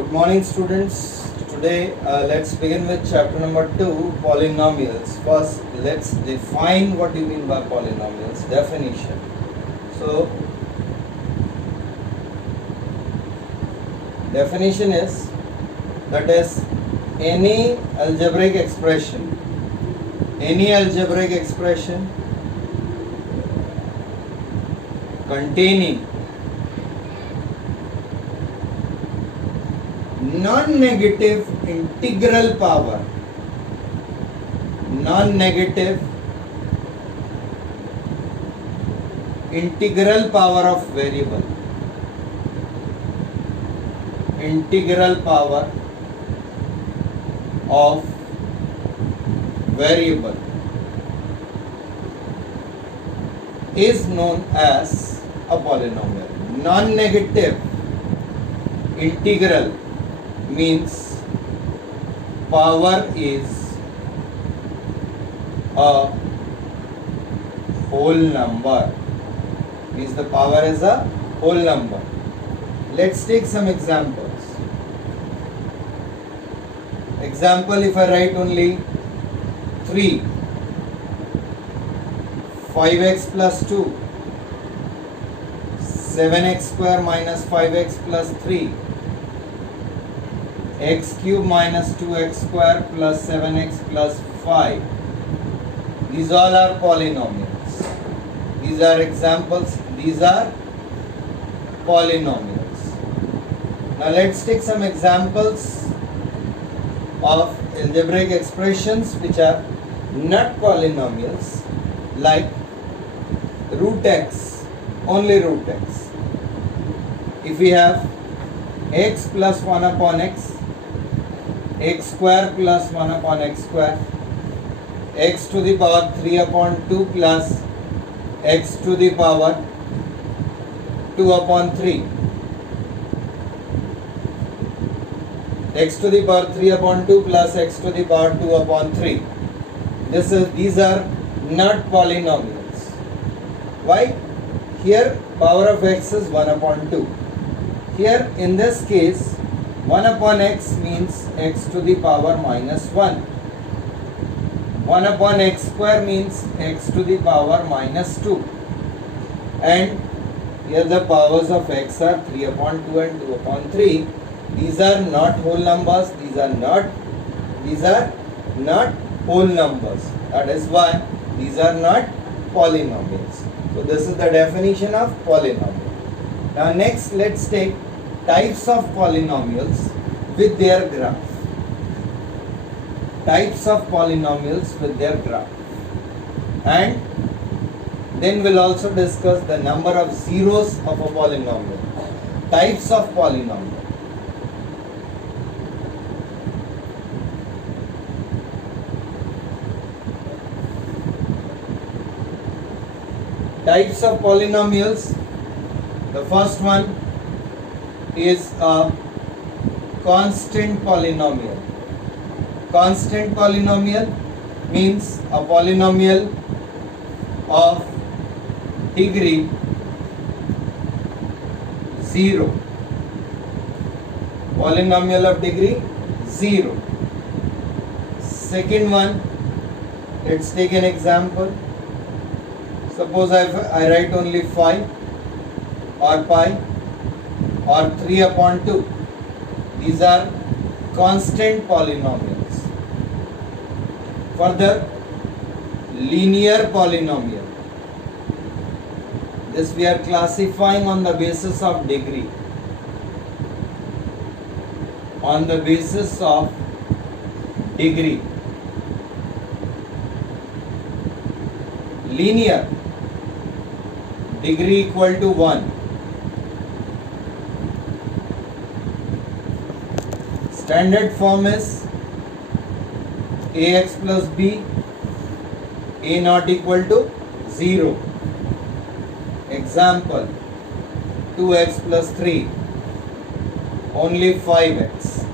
Good morning, students. Today, let's begin with chapter number 2, polynomials. First, let's define what you mean by polynomials. Definition. So, definition is any algebraic expression containing non-negative integral power of variable is known as a polynomial. Non-negative integral means power is a whole number. Means the power is a whole number. Let's take some examples. Example, if I write only 3, 5x plus 2, 7x square minus 5x plus 3, x cube minus 2x square plus 7x plus 5. These all are polynomials. These are examples. These are polynomials. Now let's take some examples of algebraic expressions which are not polynomials, like root x, only root x. If we have x plus 1 upon x, x square plus 1 upon x square, x to the power 3 upon 2 plus x to the power 2 upon 3, x to the power 3 upon 2 plus x to the power 2 upon 3. These are not polynomials. Why? Here power of x is 1 upon 2. Here in this case 1 upon x means x to the power minus 1. 1 upon x square means x to the power minus 2. And here the powers of x are 3 upon 2 and 2 upon 3. These are not whole numbers. These are not whole numbers. That is why these are not polynomials. So this is the definition of polynomial. Now next, let's take types of polynomials with their graph. Types of polynomials with their graph. And then we'll also discuss the number of zeros of a polynomial. Types of polynomial. Types of polynomials. The first one is a constant polynomial. Constant polynomial means a polynomial of degree 0. Polynomial of degree 0. Second one, let's take an example. Suppose I write only 5 or pi or 3 upon 2. These are constant polynomials. Further, linear polynomial. This we are classifying on the basis of degree. On the basis of degree. Linear, degree equal to 1. Standard form is ax plus b, a not equal to 0. Example, 2x plus 3, only 5x.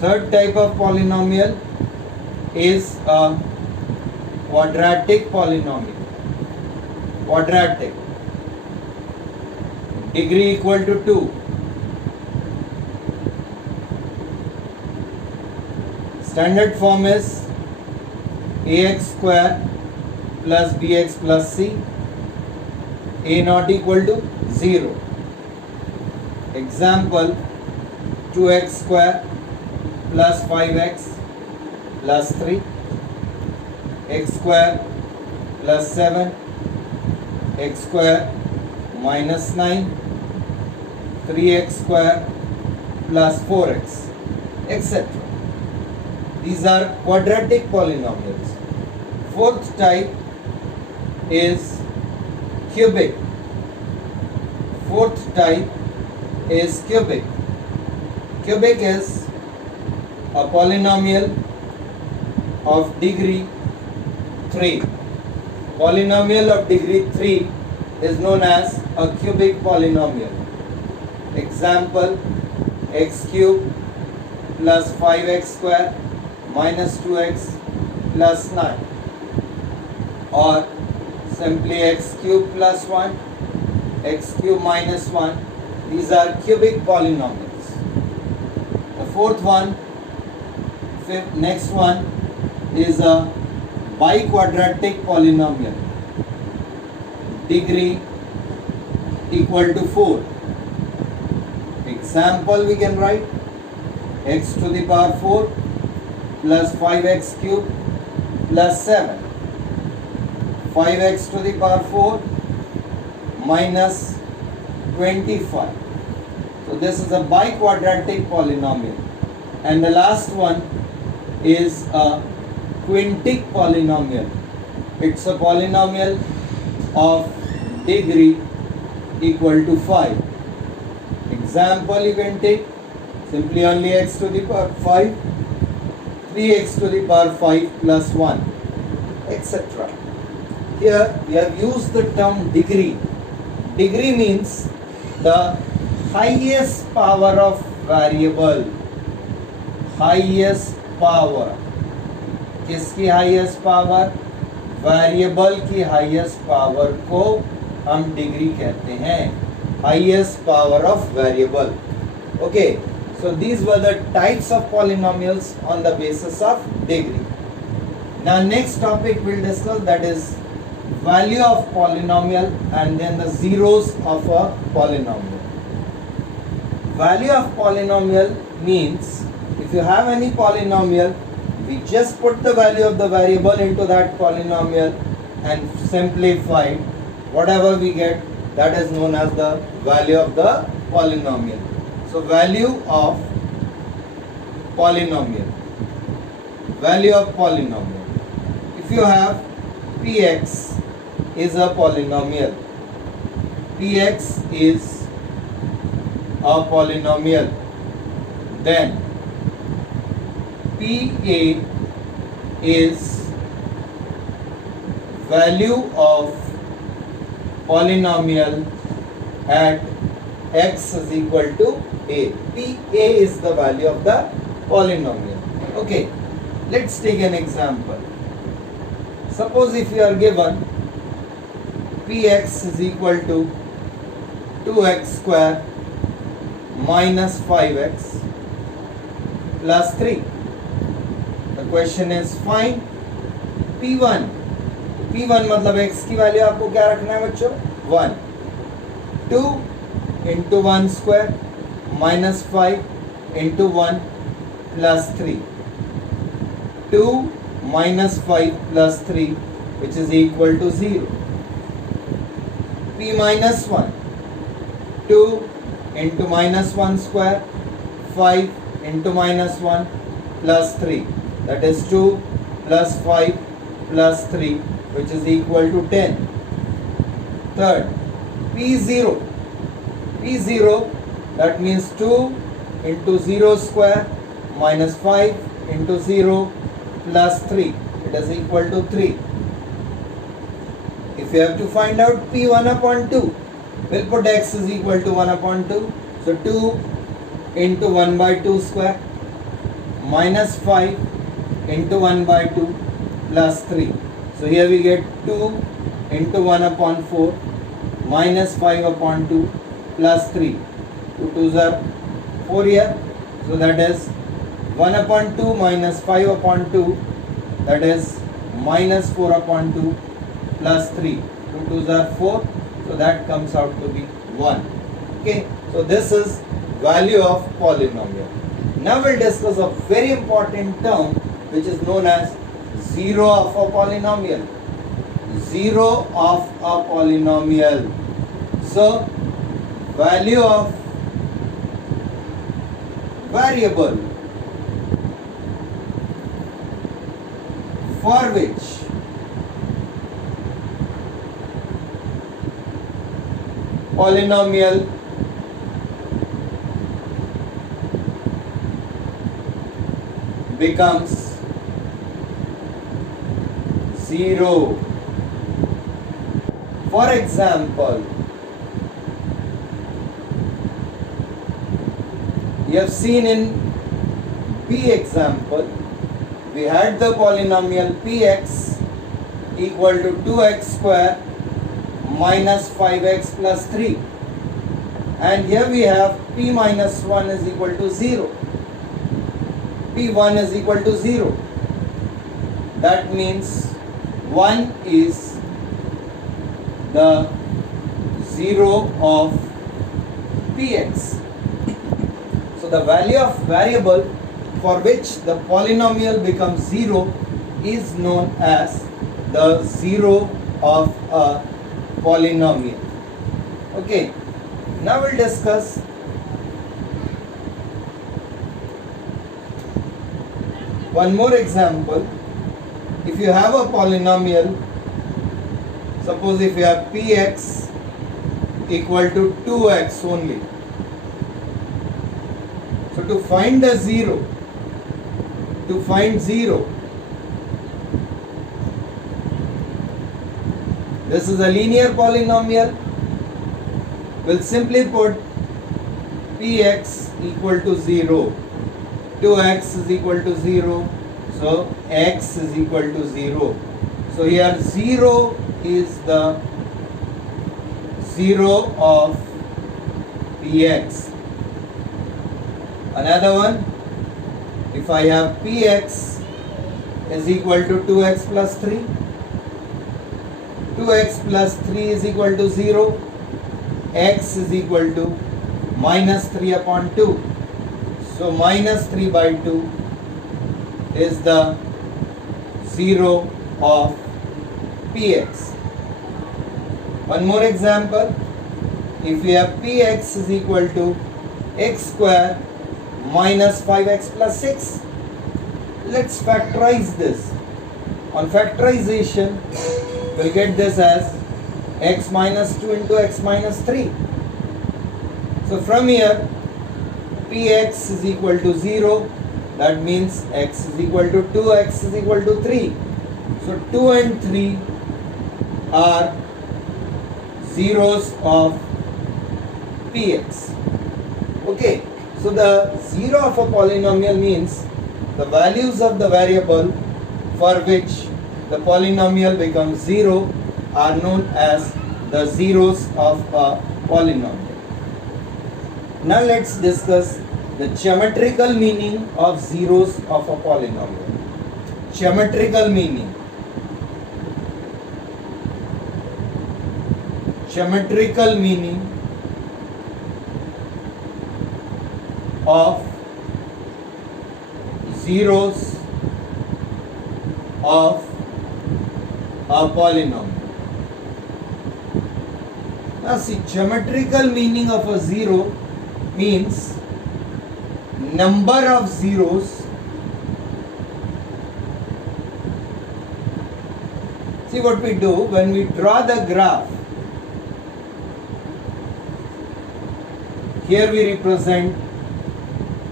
Third type of polynomial is a quadratic polynomial. Quadratic. Degree equal to 2. Standard form is ax square plus bx plus c, a not equal to 0. Example, 2x square plus 5x plus 3, x square plus 7, x square minus 9, 3x square plus 4x, etc. These are quadratic polynomials. Fourth type is cubic. Fourth type is cubic. Cubic is a polynomial of degree 3. Polynomial of degree 3 is known as a cubic polynomial. Example, x cube plus 5x square minus 2x plus 9, or simply x cube plus 1, x cube minus 1. These are cubic polynomials. The fourth one, next one is a biquadratic polynomial, degree equal to 4. Example, we can write x to the power 4 plus 5x cube plus 7, 5x to the power 4 minus 25. So this is a biquadratic polynomial. And the last one is a quintic polynomial. It's a polynomial of degree equal to 5. Example, you can take simply only x to the power 5, 3x to the power 5 plus 1, etc. Here we have used the term degree. Degree means the highest power of variable. Highest power. किसकी highest power? Variable की highest power को हम degree कहते हैं. Highest power of variable. Okay, so these were the types of polynomials on the basis of degree. Now next topic we'll discuss, that is value of polynomial and then the zeros of a polynomial. Value of polynomial means if you have any polynomial, we just put the value of the variable into that polynomial and simplify. Whatever we get, that is known as the value of the polynomial. So value of polynomial. Value of polynomial. If you have px is a polynomial. Px is a polynomial. Then PA is value of polynomial at x is equal to a. PA is the value of the polynomial. Okay, let's take an example. Suppose if you are given Px is equal to 2x square minus 5x plus 3. The question is find P1. P1 मतलब x की value आपको क्या रखना है बच्चों? 1. 2 into 1 square minus 5 into 1 plus 3. 2 minus 5 plus 3 which is equal to 0. P minus 1. 2 into minus 1 square 5 into minus 1 plus 3. That is 2 plus 5 plus 3 which is equal to 10. Third, P0. P0, that means 2 into 0 square minus 5 into 0 plus 3. It is equal to 3. If you have to find out P1 upon 2, we'll put x is equal to 1 upon 2. So 2 into 1 by 2 square minus 5 into 1 by 2 plus 3. So here we get 2 into 1 upon 4 minus 5 upon 2 plus 3. 2 2s are 4 here. So that is 1/2 minus 5/2, that is minus 4/2 plus 3. 2 2s are 4, so that comes out to be 1. Okay, so this is value of polynomial. Now we'll discuss a very important term which is known as zero of a polynomial. Zero of a polynomial. So value of variable for which polynomial becomes zero. For example, you have seen in B example, we had the polynomial px equal to 2x square minus 5x plus 3, and here we have p minus 1 is equal to 0. P1 is equal to 0. That means 1 is the 0 of px. So the value of variable for which the polynomial becomes 0 is known as the zero of a polynomial. Okay, now we'll discuss one more example. If you have a polynomial, suppose if you have px equal to 2x only. So to find the 0, to find 0, this is a linear polynomial. We'll simply put px equal to 0. 2x is equal to 0. So x is equal to 0. So here 0 is the 0 of px. Another one, if I have px is equal to 2x plus 3, 2x plus 3 is equal to 0, x is equal to minus 3/2. So minus 3 by 2 is the 0 of px. One more example, if we have px is equal to x square minus 5x plus 6, let's factorize this. On factorization, we'll get this as x minus 2 into x minus 3. So from here, px is equal to 0, that means x is equal to 2, x is equal to 3. So 2 and 3 are zeros of px. Okay, so the zero of a polynomial means the values of the variable for which the polynomial becomes 0 are known as the zeros of a polynomial. Now let's discuss the geometrical meaning of zeros of a polynomial. Geometrical meaning. Geometrical meaning of zeros of a polynomial. Now see, geometrical meaning of a zero means number of zeros see what we do when we draw the graph. Here we represent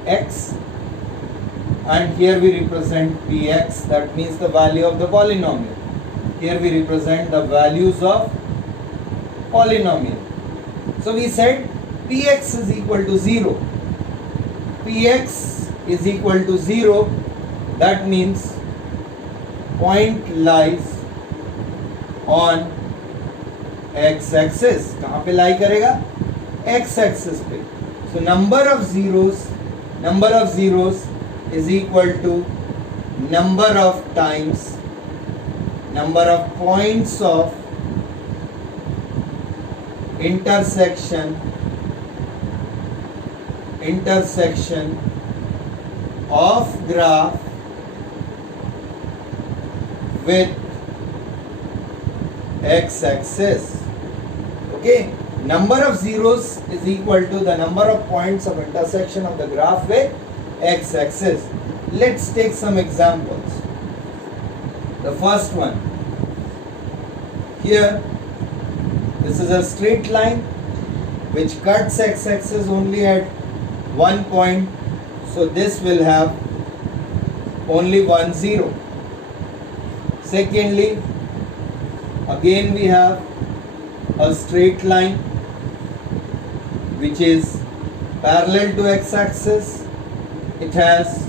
x and here we represent px, that means the value of the polynomial. Here we represent the values of polynomial. So we said px is equal to 0. Px is equal to 0, that means point lies on x axis. कहाँ पे lie करेगा? X axis पे. So number of zeros is equal to number of times, number of points of intersection of graph with x-axis. Okay, number of zeros is equal to the number of points of intersection of the graph with x-axis. Let's take some examples. The first one, here this is a straight line which cuts x-axis only at one point, so this will have only 1 0. Secondly, again we have a straight line which is parallel to x-axis. It has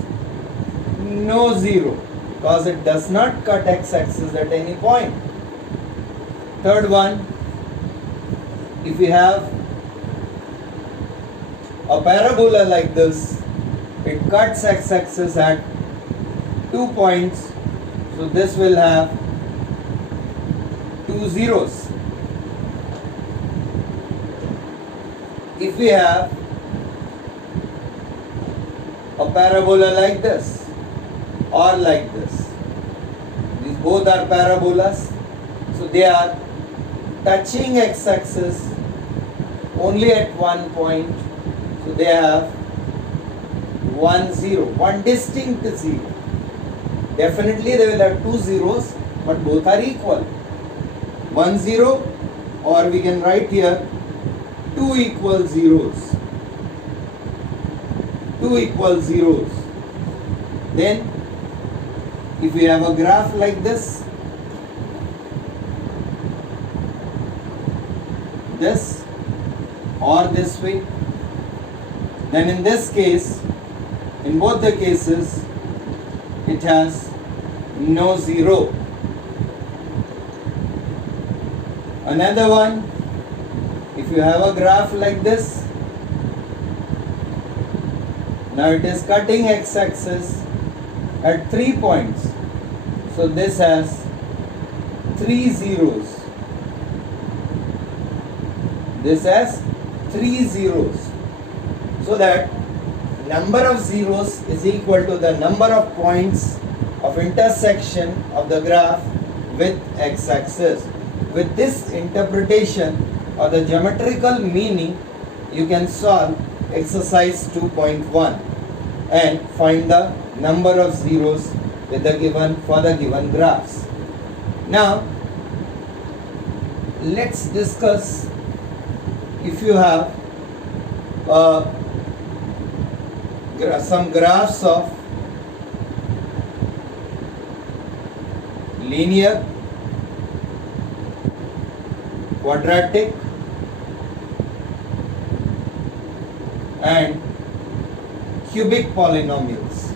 no 0 because it does not cut x-axis at any point. Third one, if we have a parabola like this, it cuts x-axis at 2 points, so this will have 2 zeros. If we have a parabola like this or like this, these both are parabolas, so they are touching x-axis only at one point, so they have 1 0, one distinct 0. Definitely they will have 2 zeros, but both are equal. 1 0, or we can write here 2 equal zeros. 2 equal zeros. Then if we have a graph like this or this way, then in this case, in both the cases, it has no 0. Another one, if you have a graph like this, now it is cutting x-axis at 3 points, so this has 3 zeros. This has 3 zeros, so that number of zeros is equal to the number of points of intersection of the graph with x-axis. With this interpretation or the geometrical meaning, you can solve exercise 2.1 and find the number of zeros with the for the given graphs. Now let's discuss if you have some graphs of linear, quadratic and cubic polynomials.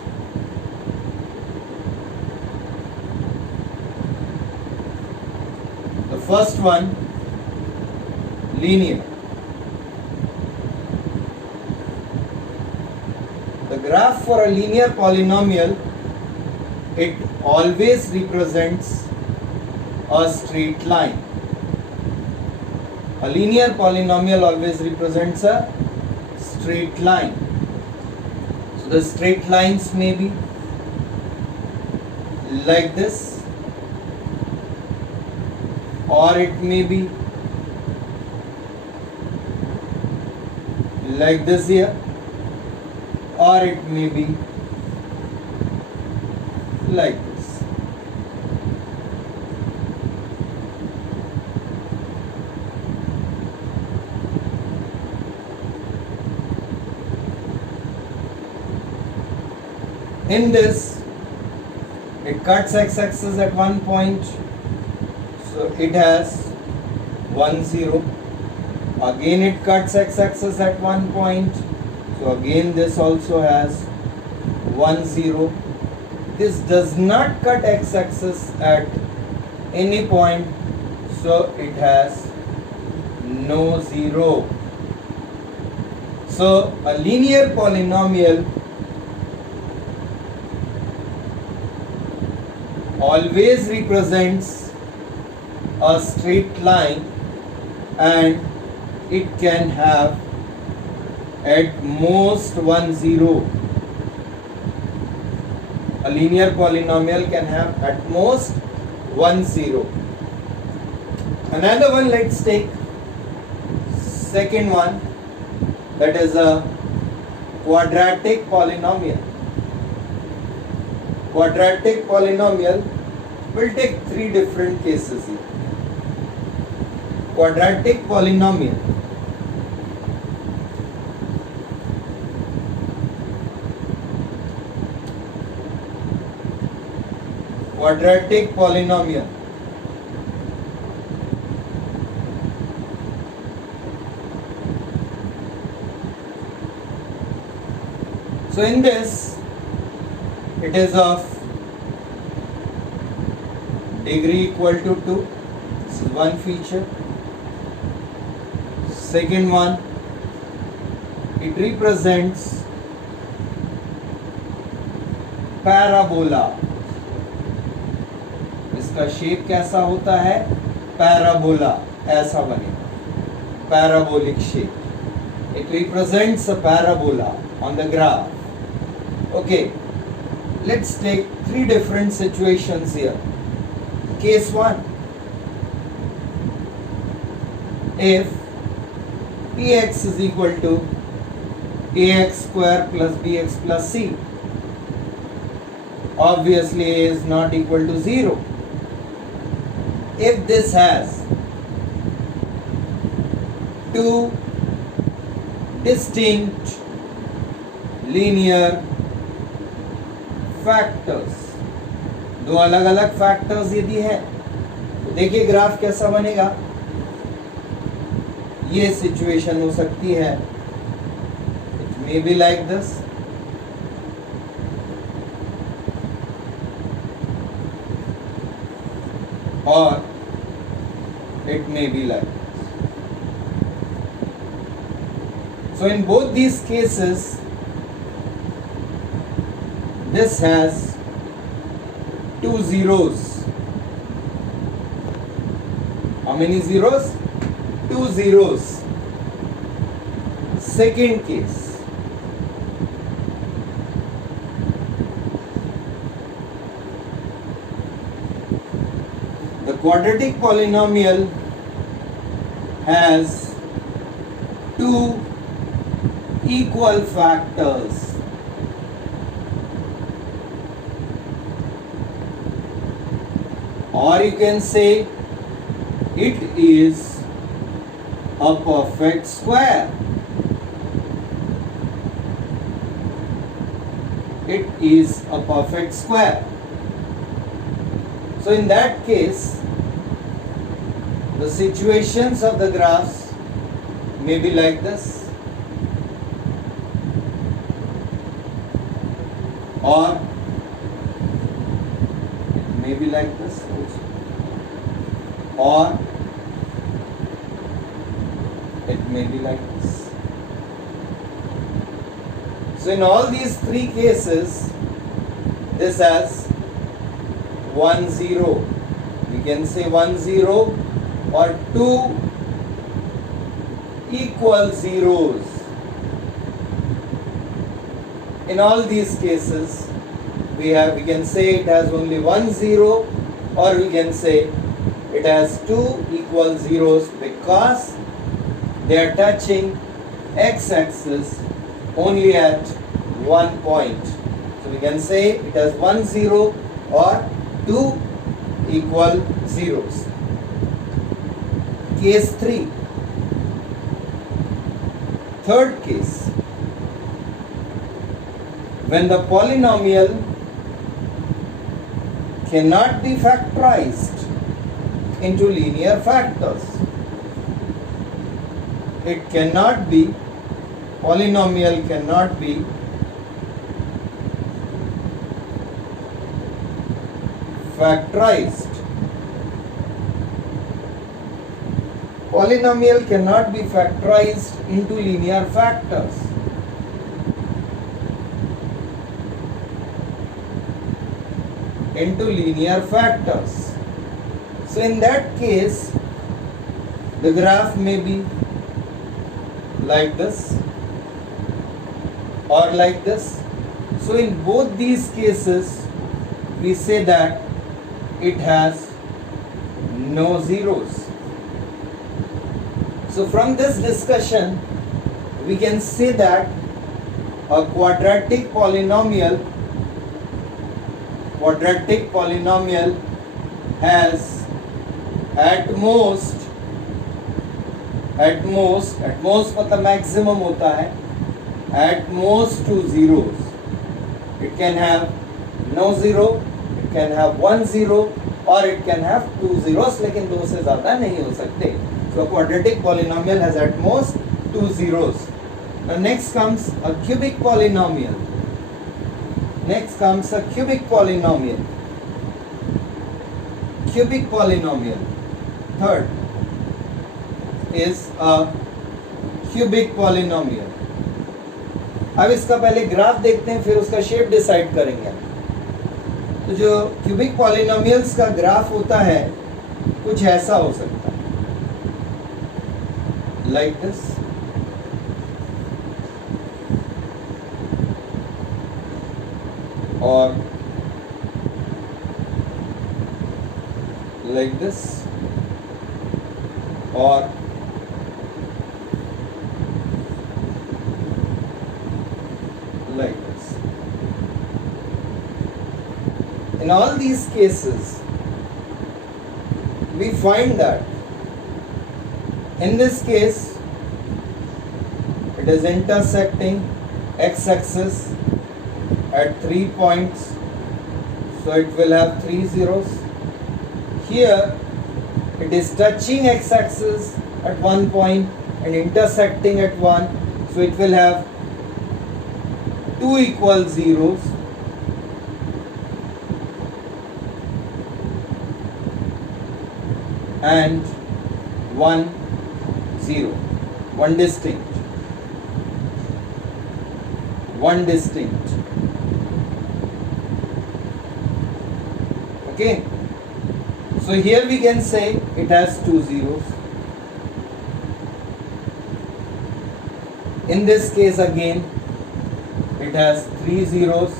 The first one, linear. The graph for a linear polynomial, it always represents a straight line. A linear polynomial always represents a straight line. So the straight lines may be like this, or it may be like this here, or it may be like this. In this, it cuts x-axis at one point, so it has 1 0. Again it cuts x-axis at one point, so again this also has 1 0. This does not cut x-axis at any point, so it has no 0. So a linear polynomial always represents a straight line and it can have at most one zero. A linear polynomial can have at most one zero. Another one, let's take second one, that is a quadratic polynomial. Quadratic polynomial, we'll take three different cases here. Quadratic polynomial. Quadratic polynomial. So in this, it is of degree equal to 2. This is one feature. Second one, it represents parabola. इसका shape कैसा होता है? Parabola, ऐसा बनेगा, parabolic shape. It represents a parabola on the graph. Okay, let's take three different situations here. Case 1, if px is equal to ax square plus bx plus c, obviously a is not equal to 0. If this has two distinct linear factors, दो अलग अलग factors यदि है, तो देखिए graph कैसा बनेगा. ये सिचुएशन हो सकती है, it may be like this, और it may be like this. So in both these cases, this has two zeros. How many zeros? Two zeros. Second case, the quadratic polynomial has two equal factors. Or you can say it is a perfect square. It is a perfect square. So in that case, the situations of the graphs may be like this, or it may be like this also, or it may be like this. So in all these three cases, this has 1 0. We can say 1 0 or two equal zeros. In all these cases, we can say it has only 1 0, or we can say it has two equal zeros because they are touching x-axis only at one point. So we can say it has 1 0 or two equal zeros. Case 3. Third case, when the polynomial cannot be factorized into linear factors. It cannot be, polynomial cannot be factorized. Polynomial cannot be factorized into linear factors. into linear factors. So in that case, the graph may be like this or like this. So in both these cases, we say that it has no zeros. So from this discussion, we can say that a quadratic polynomial has at most मतलब maximum होता है at most 2 zeros. It can have no zero, it can have 1 zero, or it can have 2 zeros, लेकिन 2 से ज़्यादा नहीं हो सकते. So a quadratic polynomial has at most 2 zeros. Now next comes a cubic polynomial. Cubic polynomial. Third is a cubic polynomial. अब इसका पहले graph देखते हैं, फिर उसका शेप डिसाइड करेंगे. तो जो क्यूबिक पॉलिनोमियल्स का ग्राफ होता है कुछ ऐसा हो सकता है, लाइक दिस. और like this, or like this. In all these cases, we find that in this case it is intersecting x-axis at 3 points, so it will have 3 zeros. Here it is touching x-axis at 1 point and intersecting at 1, so it will have 2 equal zeros. And 1 0, one distinct. Okay, so here we can say it has 2 zeros. In this case again it has 3 zeros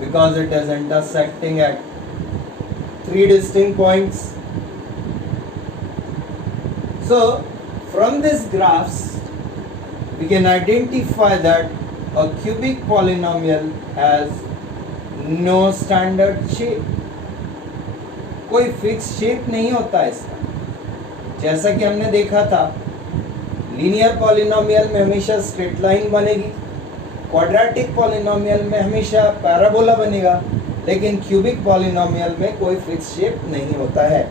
because it is intersecting at 3 distinct points. So from these graphs we can identify that a cubic polynomial has no standard shape. कोई fix shape नहीं होता इसका. जैसा कि हमने देखा था, linear polynomial में हमेशा स्ट्रेट लाइन बनेगी, क्वाड्रेटिक पॉलिनोमियल में हमेशा पैराबोला बनेगा, लेकिन क्यूबिक पॉलिनोमियल में कोई फिक्स शेप नहीं होता है.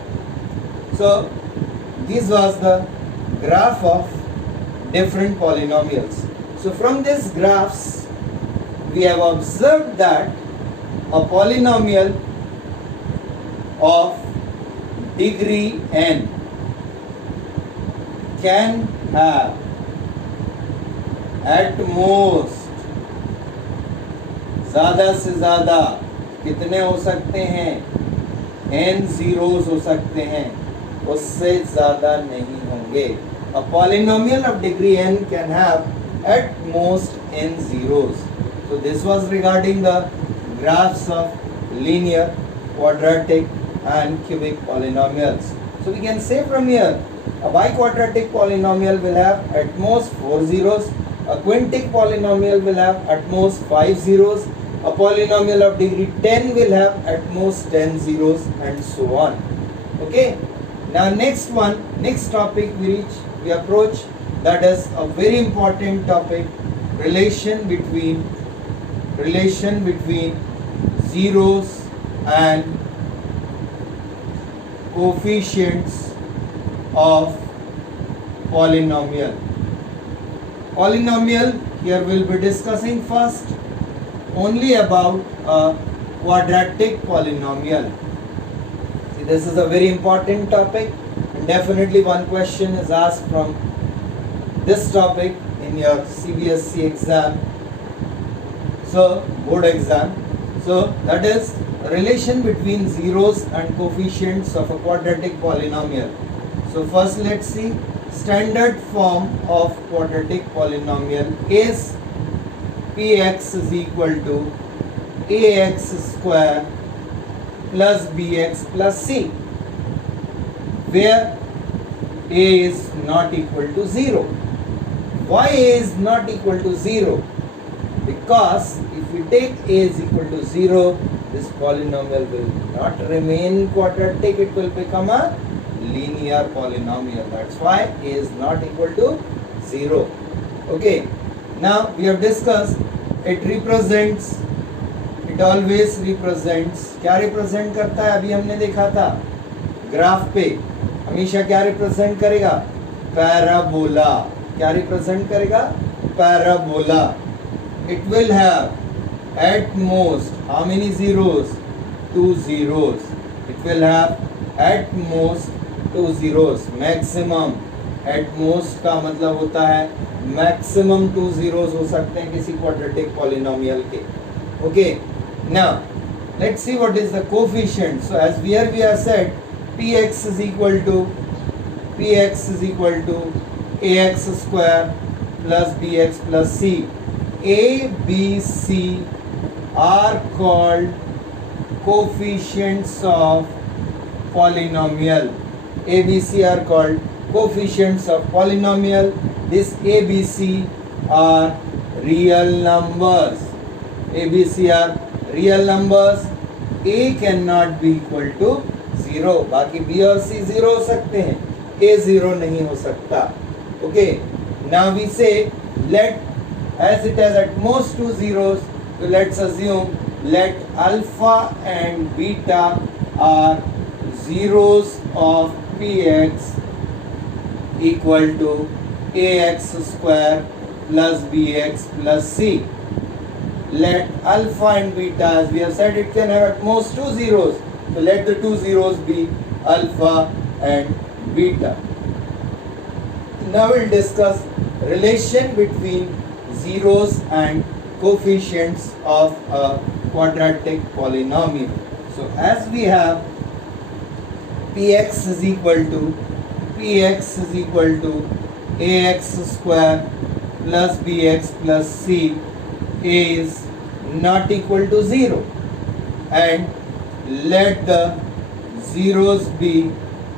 So this was the graph of different polynomials. So from these graphs we have observed that a polynomial of degree n can have at most, ज़्यादा से ज़्यादा कितने हो सकते हैं, n zeros हो सकते हैं, उससे ज़्यादा नहीं होंगे. A polynomial of degree n can have at most n zeros. So this was regarding the graphs of linear, quadratic and cubic polynomials. So we can say from here, a biquadratic polynomial will have at most 4 zeros, a quintic polynomial will have at most 5 zeros, a polynomial of degree 10 will have at most 10 zeros, and so on. Okay. Now next topic we approach, that is a very important topic, relation between zeros and coefficients of polynomial. Here we'll be discussing first only about a quadratic polynomial. See, this is a very important topic, and definitely one question is asked from this topic in your CBSE exam, so board exam. So that is relation between zeros and coefficients of a quadratic polynomial. So first let's see standard form of quadratic polynomial is px is equal to ax square plus bx plus c, where a is not equal to 0. Why a is not equal to 0? Because if we take a is equal to 0, this polynomial will not remain quadratic, it will become a linear polynomial. That's why a is not equal to 0. Okay, now we have discussed it represents, it always represents, क्या represent करता है? अभी हमने देखा था graph पे हमेशा क्या रिप्रेजेंट करेगा? पैराबोला. क्या रिप्रेजेंट करेगा? Parabola. It will have at most how many zeros? 2 zeros. It will have at most 2 zeros. Maximum. At most का मतलब होता है maximum 2 zeros हो सकते हैं किसी quadratic polynomial के. Okay. Now let's see what is the coefficient. So as we have said, px is equal to ax square plus bx plus c. A, B, C are called coefficients of polynomial. A, B, C are called coefficients of polynomial. This A, B, C are real numbers. A, B, C are real numbers. A cannot be equal to 0. बाकी B और C 0 हो सकते हैं, A 0 नहीं हो सकता. Okay. Now we say let, as it has at most 2 zeros, so let's assume let alpha and beta are zeros of px equal to ax square plus bx plus c. Let alpha and beta, as we have said, it can have at most 2 zeros, so let the 2 zeros be alpha and beta. Now we'll discuss relation between zeros and coefficients of a quadratic polynomial. So as we have px is equal to ax square plus bx plus c, a is not equal to 0, and let the zeros be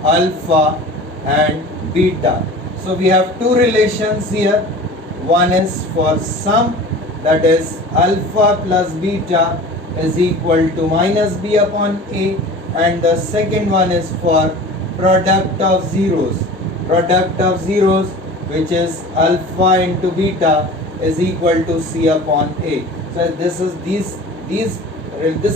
alpha and beta. So we have two relations here. One is for sum, that is alpha plus beta is equal to minus b upon a, and the second one is for product of zeros. Product of zeros, which is alpha into beta, is equal to c upon a. So this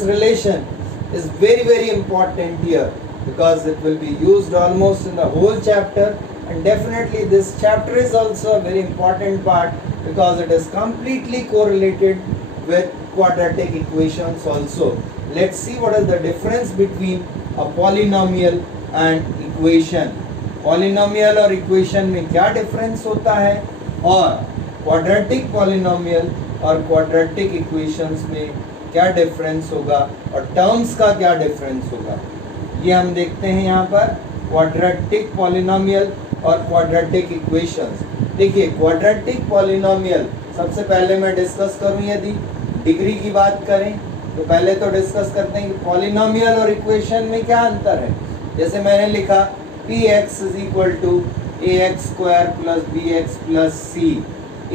relation is very important here, because it will be used almost in the whole chapter. And definitely this chapter is also a very important part, because it is completely correlated with quadratic equations also. Let's see what is the difference between a polynomial and equation. Polynomial और equation में क्या difference होता है, और quadratic polynomial और quadratic equations में क्या difference होगा, और terms का क्या difference होगा, ये हम देखते हैं यहाँ पर. Quadratic polynomial और क्वाड्रेटिक इक्वेशंस. देखिए क्वाड्रेटिक पॉलिनोमियल सबसे पहले मैं डिस्कस करूं, यदि डिग्री की बात करें तो पहले तो डिस्कस करते हैं कि पॉलिनोमियल और इक्वेशन में क्या अंतर है. जैसे मैंने लिखा px is equal to ax square plus bx plus c.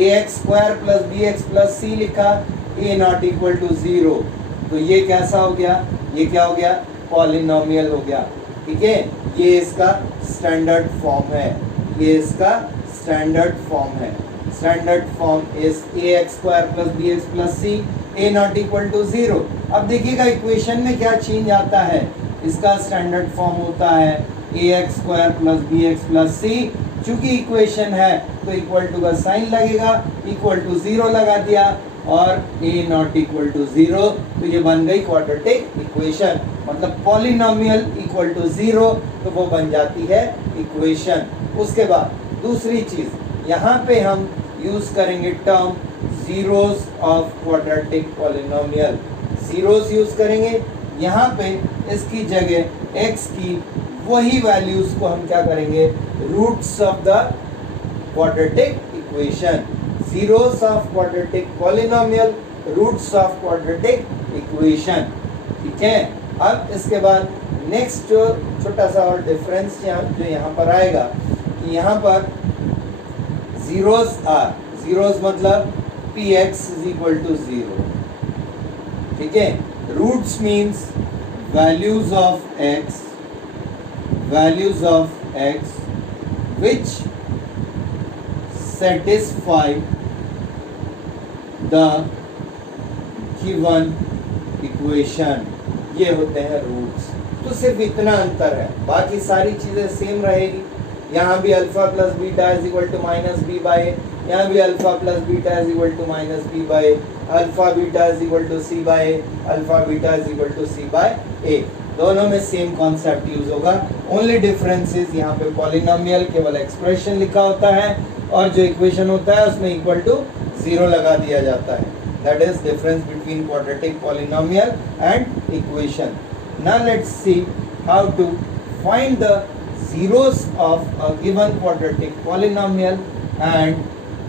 ax square plus bx plus c लिखा, a नॉट इक्वल टू 0. तो ये कैसा हो गया? ये क्या हो गया? पॉलिनोमियल हो गया. ठीक है, ये इसका स्टैंडर्ड फॉर्म है. ये इसका स्टैंडर्ड फॉर्म है. Standard form is ax square plus bx plus c, a not equal to 0. अब देखिएगा इक्वेशन में क्या चेंज आता है. इसका स्टैंडर्ड फॉर्म होता है ax square plus bx plus c. चूंकि इक्वेशन है तो इक्वल टू का साइन लगेगा, इक्वल टू 0 लगा दिया, और a नॉट इक्वल टू 0, तो ये बन गई क्वाड्रेटिक इक्वेशन. मतलब पॉलिनोमियल इक्वल टू 0, तो वो बन जाती है इक्वेशन. उसके बाद दूसरी चीज, यहाँ पे हम यूज करेंगे term zeros of quadratic polynomial. Zeros use करेंगे, यहाँ पे इसकी जगह x की वही वैल्यूज को हम क्या करेंगे, roots of the quadratic equation, zeros of quadratic polynomial, roots of quadratic equation. ठीक है, अब इसके बाद नेक्स्ट जो छोटा सा और डिफरेंस जो यहाँ पर आएगा कि यहाँ पर जीरोस आर, जीरोस मतलब p x is equal to zero. ठीक है, roots means values of x which satisfy the given equation, ये होते हैं रूट्स। तो सिर्फ इतना अंतर है, बाकी सारी चीजें सेम रहेगी। यहाँ भी alpha plus beta is equal to minus B by A, यहाँ भी alpha plus beta is equal to minus B by A, alpha beta is equal to C by A, alpha beta is equal to C by A, दोनों में same concept use होगा। Only difference is यहाँ पे polynomial केवल expression लिखा होता है और जो इक्वेशन होता है उसमें इक्वल टू जीरो लगा दिया जाता है। That is difference between quadratic polynomial and equation. Now let's see how to find the zeros of a given quadratic polynomial and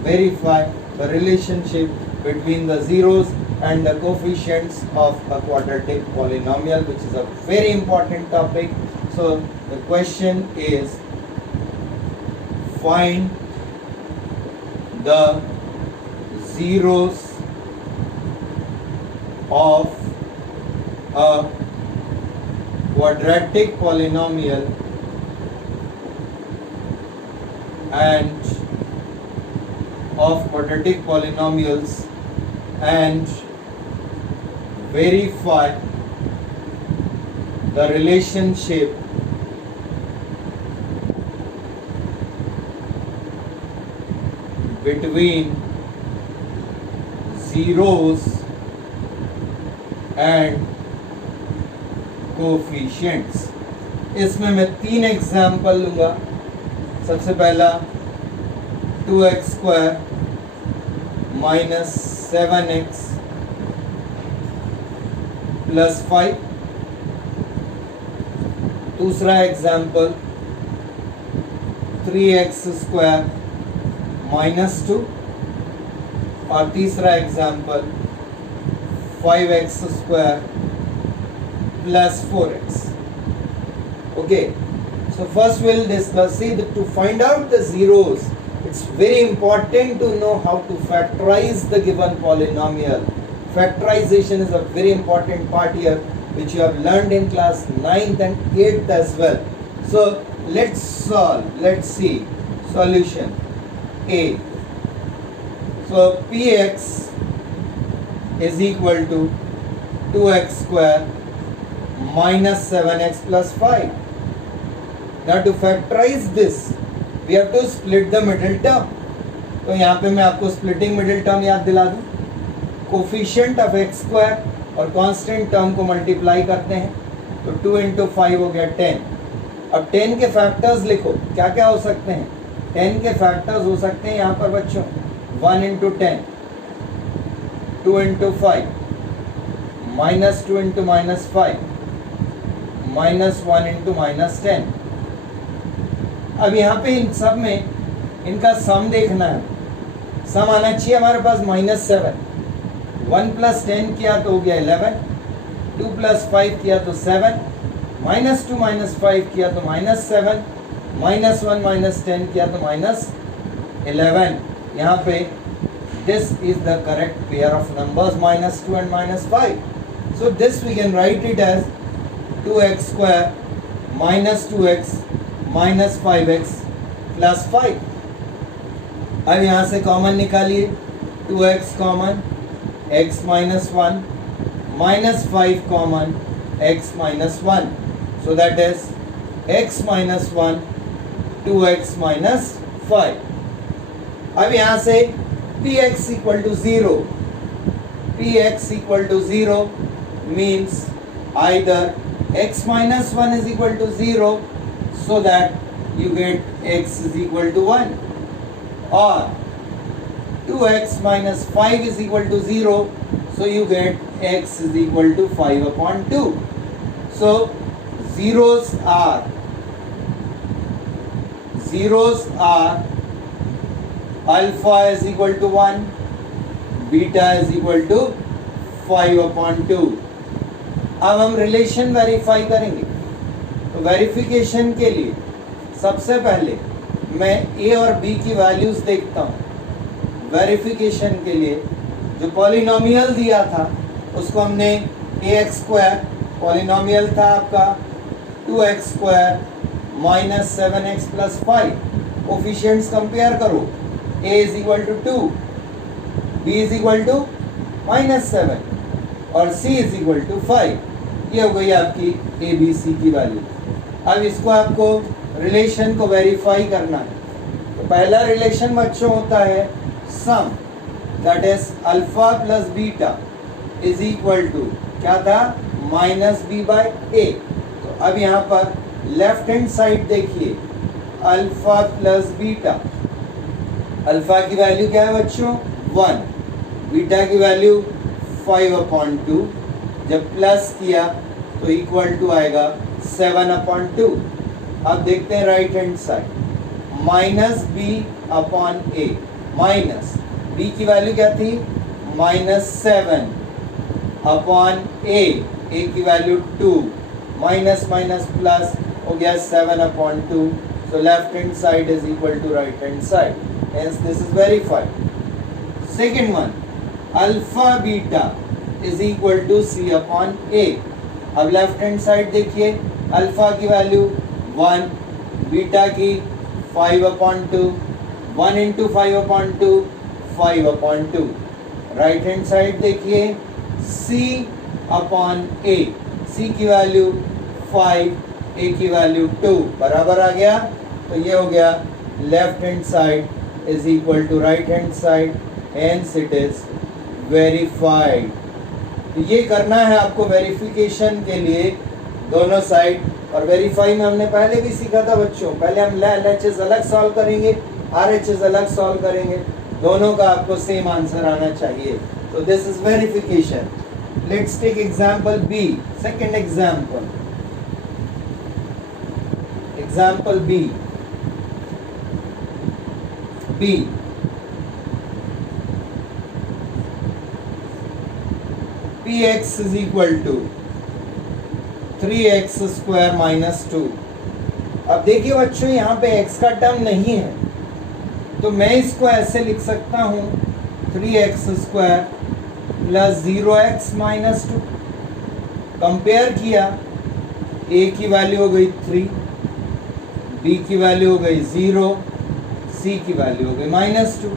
verify the relationship between the zeros and the coefficients of a quadratic polynomial, which is a very important topic. So the question is, find the zeros of a quadratic polynomial and of quadratic polynomials and verify the relationship between zeros and coefficients। इसमें मैं 3 example लूँगा। सबसे पहला 2x square minus 7x plus 5, दूसरा example 3x square minus 2 और तीसरा example 5x square plus 4x। Okay, so first we'll discuss, see that to find out the zeros, it's very important to know how to factorize the given polynomial. Factorization is a very important part here, which you have learned in class 9th and 8th as well. So let's solve, let's see solution A. So px is equal to 2x square minus 7x plus 5. Now to factorize this, we have to split the middle term. तो यहाँ पे मैं आपको splitting middle term याद दिला दूँ। Coefficient of x square और constant term को मल्टीप्लाई करते हैं, तो 2 इंटू 5 हो गया 10। अब 10 के फैक्टर्स लिखो, क्या क्या हो सकते हैं? 10 के फैक्टर्स हो सकते हैं यहाँ पर बच्चों 1 into 10, 2 into 5, minus 2 into minus 5, minus 1 into minus 10। अब यहाँ पे इन सब में इनका सम देखना है। सम आना चाहिए हमारे पास -7। 1 प्लस 10 किया तो हो गया 11, 2 प्लस 5 किया तो 7, -2 माइनस 5 किया तो -7, -1 माइनस 10 किया तो -11। यहाँ पे this is the correct pair of numbers -2 and -5. So this we can write it as 2x square minus 2x minus 5x plus 5। अब यहाँ से कॉमन निकालिए, 2x common, x minus 1 minus 5 common, x minus 1, so that is x minus 1 2x minus 5। अब यहाँ से px equal to 0, px equal to 0 means either x minus 1 is equal to 0, so that you get x is equal to 1, or 2x minus 5 is equal to 0, So you get x is equal to 5 upon 2. So zeros are alpha is equal to 1, beta is equal to 5 upon 2. अब हम relation verify करेंगे। तो verification के लिए सबसे पहले मैं a और b की वैल्यूज देखता हूँ। वेरिफिकेशन के लिए जो पॉलिनोमियल दिया था उसको हमने ax स्क्वायर, पॉलिनोमियल था आपका 2x square minus 7x plus 5, coefficients compare करो, a is equal to 2, b is equal to minus 7 और c इज इक्वल टू 5। ये हो गई आपकी a b c की वैल्यू। अब इसको आपको रिलेशन को वेरीफाई करना है। तो पहला रिलेशन बच्चों होता है sum, that is alpha plus beta is equal to क्या था, माइनस बी बाय ए। तो अब यहाँ पर लेफ्ट हैंड साइड देखिए, अल्फा प्लस बीटा, अल्फा की वैल्यू क्या है बच्चों 1, बीटा की वैल्यू 5 अपॉन 2, जब प्लस किया तो इक्वल टू आएगा 7 अपॉन 2। अब देखते हैं right hand side, minus B upon ए, माइनस बी की वैल्यू क्या थी माइनस 7 अपॉन ए की वैल्यू 2, माइनस माइनस प्लस हो गया 7 upon 2। So left hand side is equal to right hand side. Hence this is verified. Second one, alpha beta is equal to c upon a. अब left hand side देखिए, alpha की value 1, beta की 5 upon 2, 1 into 5 upon 2, 5 upon 2। Right hand side देखिए, c upon a, c की value 5, a की value 2, बराबर आ गया। तो ये हो गया left hand side is equal to right hand side, hence it is verified. तो ये करना है आपको वेरिफिकेशन के लिए दोनों साइड। और वेरीफाई में हमने पहले भी सीखा था बच्चों, पहले हम LHS अलग सॉल्व करेंगे, RHS अलग सॉल्व करेंगे, दोनों का आपको सेम आंसर आना चाहिए। तो this is verification. Let's take example B, second example, example B, px is equal to 3x square minus 2। अब देखिए बच्चों यहाँ पे x का टर्म नहीं है, तो मैं इसको ऐसे लिख सकता हूँ 3x square plus 0x minus 2। Compare किया, a की वैल्यू हो गई 3, b की वैल्यू हो गई 0, c की वैल्यू हो गई माइनस 2।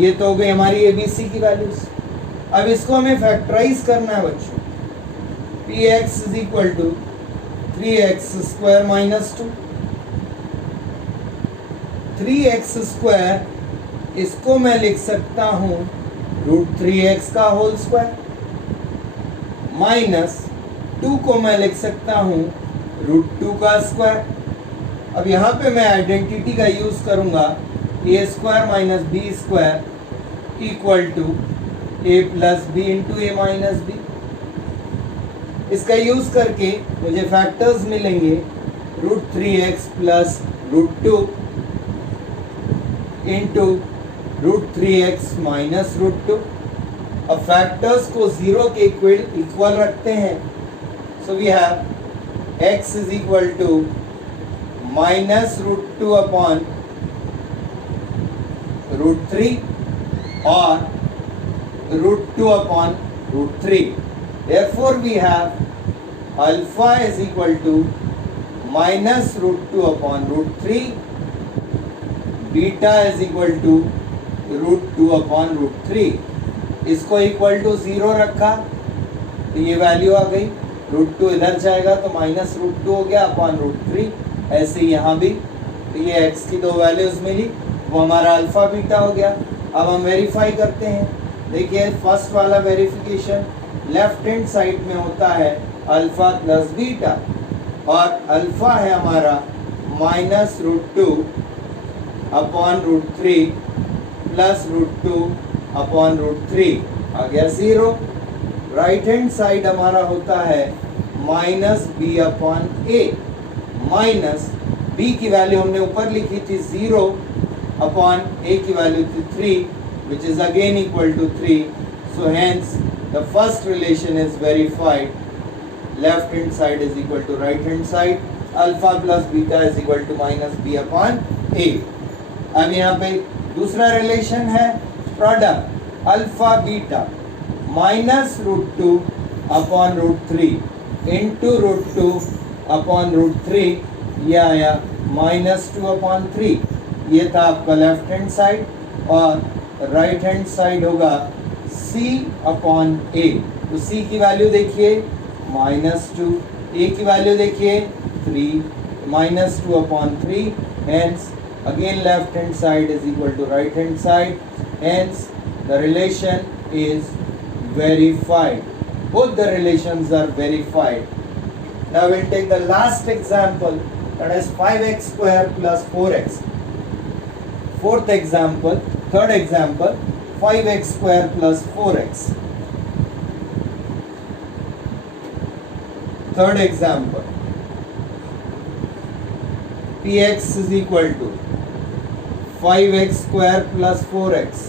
ये तो हो गई हमारी ABC की वैल्यूज। अब इसको हमें फैक्टराइज करना है बच्चों। px is equal to 3x square minus 2, 3x square, इसको मैं लिख सकता हूँ रूट 3x का होल स्क्वायर, माइनस 2 को मैं लिख सकता हूँ रूट 2 का स्क्वायर। अब यहाँ पे मैं आइडेंटिटी का यूज करूँगा, a square minus b square equal to a plus b into a minus b. इसका यूज करके मुझे फैक्टर्स मिलेंगे root 3x plus root 2 into root 3x minus root 2। अब फैक्टर्स को 0 के इक्वल रखते हैं, so we have x is equal to minus root 2 upon root 3 और root 2 upon root 3. Therefore, we have alpha is equal to minus root 2 upon root 3. Beta is equal to root 2 upon root 3. इसको equal to 0 रखा तो ये value आ गई, root 2 इधर जाएगा तो minus root 2 हो गया अपॉन रूट 3। ऐसे यहाँ भी तो ये x की दो वैल्यूज मिली, वो हमारा अल्फा बीटा हो गया। अब हम वेरीफाई करते हैं। देखिए फर्स्ट वाला वेरिफिकेशन लेफ्ट हैंड साइड में होता है अल्फा प्लस बीटा, और अल्फा है हमारा माइनस root 2 upon root 3 plus root 2 upon root 3। आ गया 0। राइट हैंड साइड हमारा होता है माइनस बी अपॉन ए, माइनस बी की वैल्यू हमने ऊपर लिखी थी 0 अपॉन ए की वैल्यू थी 3 which is again equal to 3, so hence the first relation is verified. Left hand side is equal to right hand side, alpha plus beta is equal to minus b upon a. अब यहाँ पे दूसरा relation है product alpha beta minus root 2 upon root 3 into root 2 upon root 3, ये आया minus 2 upon 3। ये था आपका लेफ्ट हैंड साइड, और राइट हैंड साइड होगा c अपॉन a। तो c की वैल्यू देखिए -2, a की वैल्यू देखिए 3, -2 upon 3, hence again left hand side is equal to right hand side, hence the relation is verified. Both the relations are verified. Now we'll take the last example, that is 5x square plus 4x. Fourth example, third example, 5x square plus 4x. Third example, px is equal to 5x square plus 4x.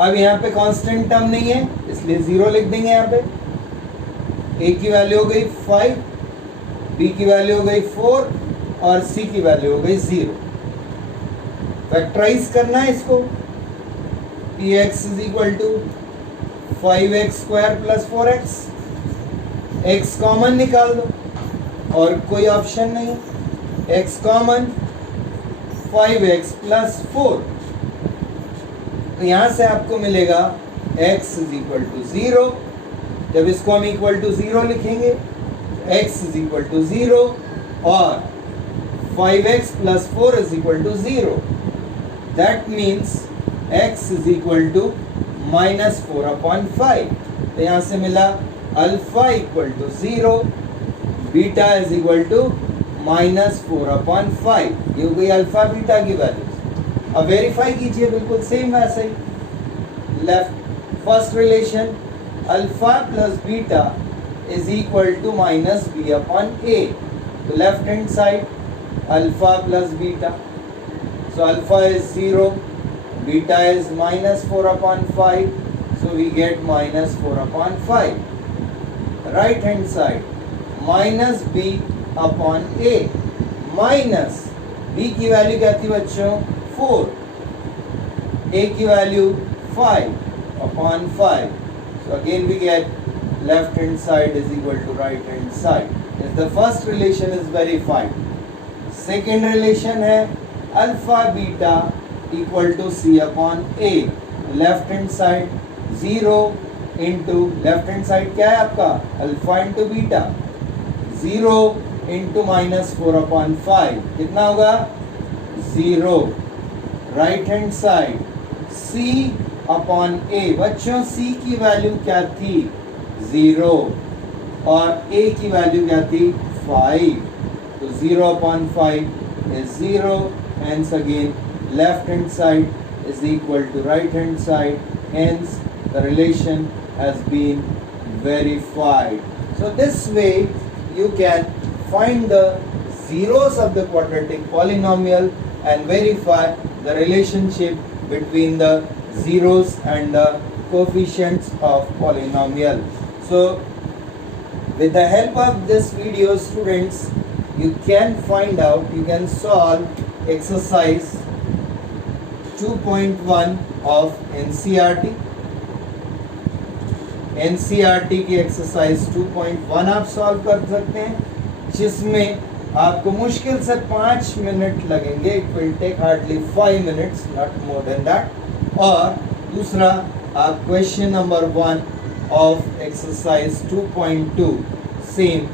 अब यहाँ पे constant term नहीं है, इसलिए 0 लिख देंगे। यहाँ पे a की वैल्यू हो गई 5, b की वैल्यू हो गई 4 और c की वैल्यू हो गई 0। फैक्टराइज करना है इसको, px is equal to 5x square plus 4x, x common निकाल दो और कोई ऑप्शन नहीं, x कॉमन 5x प्लस 4, तो यहाँ से आपको मिलेगा x इज इक्वल टू 0। जब इसको हम इक्वल टू 0 लिखेंगे, x इज इक्वल टू 0 और 5x plus 4 is equal to 0। That means x is equal to -4 upon 5। तो यहाँ से मिला alpha equal to 0, beta is equal to -4 upon 5। ये हो गई अल्फा बीटा की वैल्यू। अब वेरीफाई कीजिए बिल्कुल सेम वैसे ही। Left first relation alpha plus beta is equal to minus B upon A. तो left hand side alpha plus beta, so alpha is 0, beta is -4 upon 5, so we get -4 upon 5. Right hand side minus b upon a, minus b की value क्या थी बच्चों 4, a की value 5 upon 5, so again we get left hand side is equal to right hand side. If the first relation is verified, second relation है alpha beta equal to c upon a। Left hand side 0 into left hand side क्या है आपका alpha into beta, 0 into -4 upon 5 कितना होगा 0। Right hand side c upon a, बच्चों c की value क्या थी 0 और a की वैल्यू क्या थी 5, तो 0 upon 5 is 0, hence again left hand side is equal to right hand side, hence the relation has been verified. So this way you can find the zeros of the quadratic polynomial and verify the relationship between the zeros and the coefficients of polynomial. So with the help of this video, students, you can find out, you can solve exercise 2.1 of NCERT. NCERT की exercise 2.1 आप solve कर सकते हैं, जिसमें आपको मुश्किल से 5 minute लगेंगे। It will take hardly 5 minutes, not more than that. और दूसरा आप question number 1 of exercise 2.2 same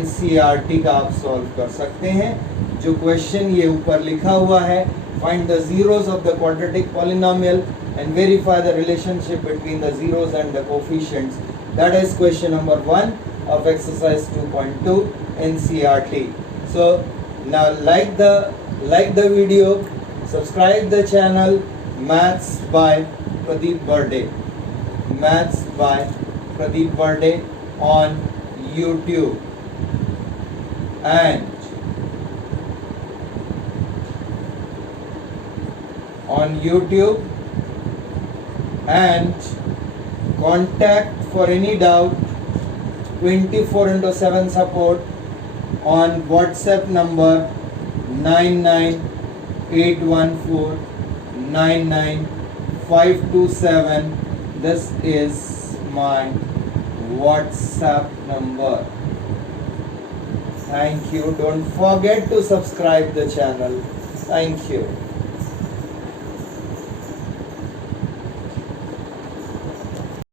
NCERT का आप सॉल्व कर सकते हैं। जो क्वेश्चन ये ऊपर लिखा हुआ है, find the zeros of the quadratic polynomial and verify the relationship between the zeros and the coefficients. That is question number 1 of exercise 2.2 NCERT. So now like the video, subscribe the channel Maths by Pradeep Burde. Maths by Pradeep Burde on YouTube. And on YouTube, and contact for any doubt 24/7 support on WhatsApp number 99814995527. This is my WhatsApp number. Thank you. Don't forget to subscribe the channel. Thank you.